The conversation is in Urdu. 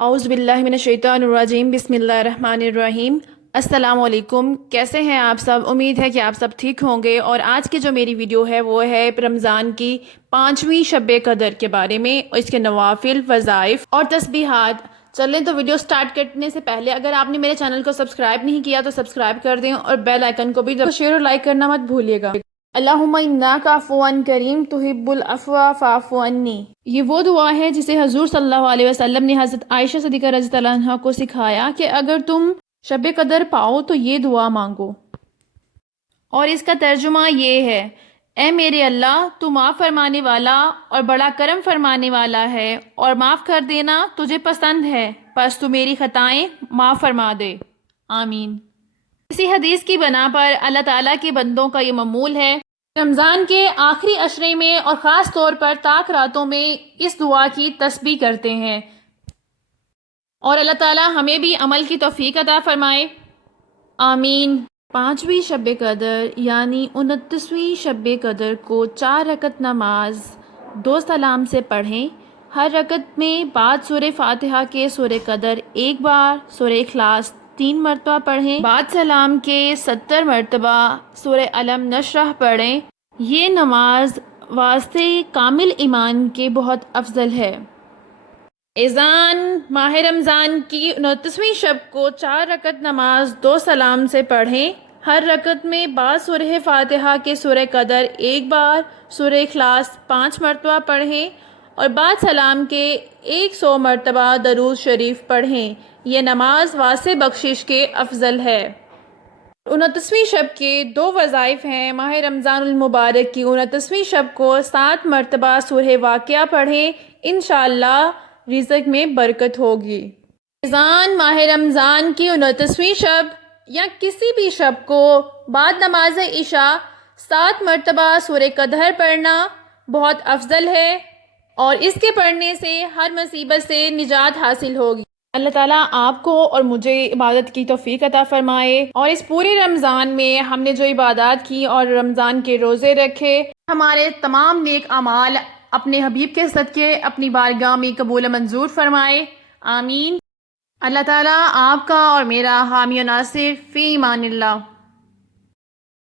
اعوذ باللہ من الشیطان الرجیم، بسم اللہ الرحمن الرحیم۔ السلام علیکم، کیسے ہیں آپ سب؟ امید ہے کہ آپ سب ٹھیک ہوں گے۔ اور آج کی جو میری ویڈیو ہے وہ ہے رمضان کی 5ویں شب قدر کے بارے میں، اور اس کے نوافل، وظائف اور تسبیحات۔ چلیں تو ویڈیو سٹارٹ کرنے سے پہلے اگر آپ نے میرے چینل کو سبسکرائب نہیں کیا تو سبسکرائب کر دیں، اور بیل آئیکن کو بھی شیئر اور لائک کرنا مت بھولیے گا۔ اللہم انک عفو کریم تحب العفو فاعف عنی، یہ وہ دعا ہے جسے حضور صلی اللہ علیہ وسلم نے حضرت عائشہ صدیقہ رضی اللہ عنہا کو سکھایا کہ اگر تم شب قدر پاؤ تو یہ دعا مانگو، اور اس کا ترجمہ یہ ہے: اے میرے اللہ، تو معاف فرمانے والا اور بڑا کرم فرمانے والا ہے، اور معاف کر دینا تجھے پسند ہے، پس تو میری خطائیں معاف فرما دے، آمین۔ اسی حدیث کی بنا پر اللہ تعالیٰ کے بندوں کا یہ معمول ہے رمضان کے آخری عشرے میں اور خاص طور پر طاق راتوں میں اس دعا کی تسبیح کرتے ہیں، اور اللہ تعالیٰ ہمیں بھی عمل کی توفیق عطا فرمائے، آمین۔ 5ویں شب قدر یعنی 29ویں شب قدر کو 4 رکعت نماز 2 سلام سے پڑھیں۔ ہر رکعت میں بعد سورہ فاتحہ کے سورہ قدر 1 بار، سورہ اخلاص 3 مرتبہ پڑھیں، بعد سلام کے 70 مرتبہ سورہ علم نشرح پڑھیں۔ یہ نماز واسطے کامل ایمان کے بہت افضل ہے۔ اذان ماہ رمضان کی 29ویں شب کو 4 رکعت نماز 2 سلام سے پڑھیں۔ ہر رکعت میں بعد سورہ فاتحہ کے سورہ قدر 1 بار، سورہ اخلاص 5 مرتبہ پڑھیں، اور بعد سلام کے 100 مرتبہ درود شریف پڑھیں۔ یہ نماز واسع بخشش کے افضل ہے۔ 29ویں شب کے 2 وظائف ہیں۔ ماہ رمضان المبارک کی 29ویں شب کو 7 مرتبہ سورہ واقعہ پڑھیں، انشاءاللہ رزق میں برکت ہوگی۔ اذان ماہ رمضان کی 29ویں شب یا کسی بھی شب کو بعد نماز عشاء 7 مرتبہ سورہ قدر پڑھنا بہت افضل ہے، اور اس کے پڑھنے سے ہر مصیبت سے نجات حاصل ہوگی۔ اللہ تعالیٰ آپ کو اور مجھے عبادت کی توفیق عطا فرمائے، اور اس پورے رمضان میں ہم نے جو عبادات کی اور رمضان کے روزے رکھے، ہمارے تمام نیک اعمال اپنے حبیب کے صدقے اپنی بارگاہ میں قبول و منظور فرمائے، آمین۔ اللہ تعالیٰ آپ کا اور میرا حامی و ناصر فی امان اللہ۔